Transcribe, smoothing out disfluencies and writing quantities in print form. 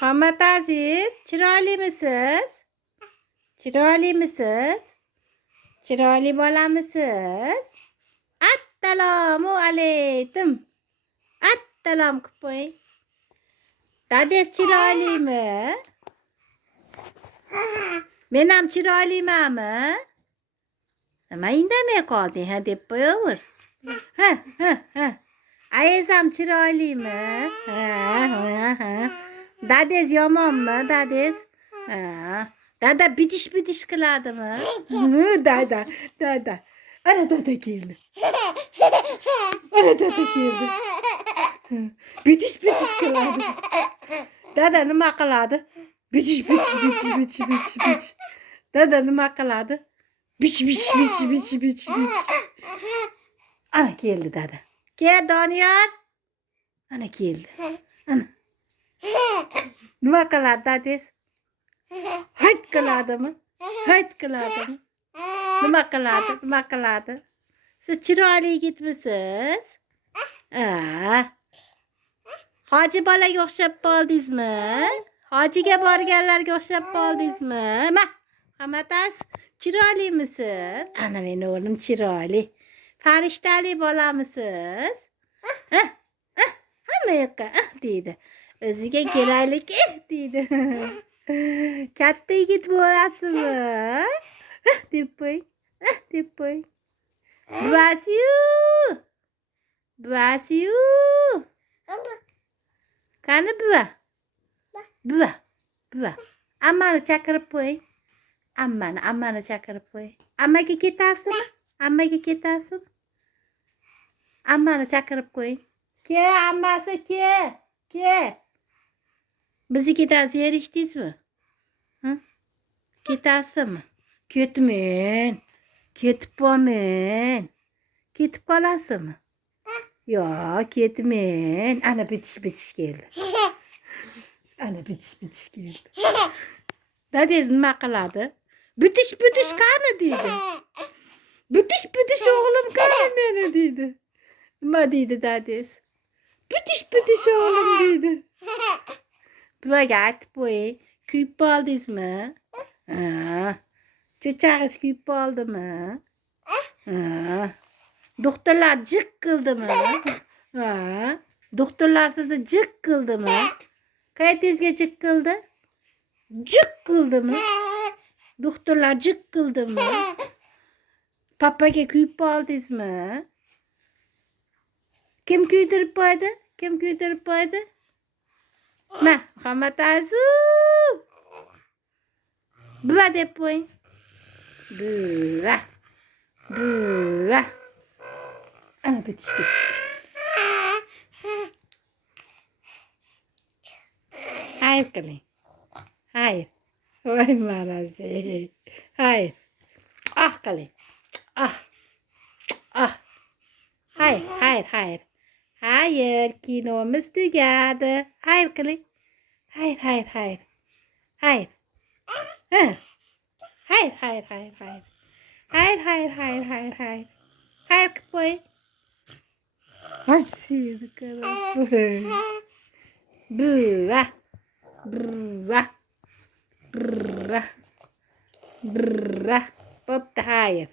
Muhammed Aziz, chiroyli misiz? Chiroyli misiz? Chiroyli bolamisiz? Assalomu alaykum. Assalom qilib qo'ying. Dadasi chiroylimi? Men ham chiroylimanmi? Nima indamay qolding, ha deb qo'yaver. Ha. Ayaz ham chiroylimi? Ha. Dadasi yomonmi, dadasi? Ha. Dada bitish qiladimi? Dada. Ana dada keldi. Bitish qiladi. Dada nima qiladi? Bitish. Dada nima qiladi? Bich. Ana keldi dada. Kel Doniyor. Ana keldi. Ana. Nima qiladi dadasi? Hayt qiladimi? Nima qiladi? Siz chiroyli yigitmisiz? Hoji bolaga o'xshab qoldingizmi? Hojiga borganlarga o'xshab qoldingizmi? Hamatas chiroylimisiz? Ana meni o'g'lim chiroyli. Farishtali bolamisiz? Hamma yoqqa deydi. O'ziga kelaylik deydi. Katta yigit bo'lasizmi? Deb qo'ying. Buvasiyu. Qani buva? Ammani chaqirib qo'ying. Ammani chaqirib qo'ying. Ammaga ketasizmi? Ammani chaqirib qo'ying. Ke, ammasi ke. Biznikidan zerikdingizmi? Ketasizmi? Ketmen. Ketib qolmen. Ketib qolasizmi? Yo'q, ketmen. Ana bitish keldi. Dadasi nima qiladi? Bitish qani deydi. Bitish o'g'lim qani meni deydi. Nima deydi dadasi? Bitish o'g'lim deydi. Buvaga aytib qo'ying. Kuyib qoldingizmi? Cho'chag'iz kuyib qoldimi? Doktorlar jiq qildimi? Doktorlar sizni jiq qildimi? Qaytingizga jiq qildi? Jiq qildimi? Doktorlar jiq qildimi? Papaga kuyib qoldingizmi? Kim kuydirib qo'ydi? Muhammad Aziz. Buva deb qo'ying. Buva. Ana bitish. Hayır qiling. Hayır. Voy marasi. Hayır. Qiling. Hayır. Hayır, kinomiz tugadi. Hayır qiling. Hayır. Hayır. Hayır qilib qo'ying. Asiyni qarab. Buva. Bo'pti, hayır.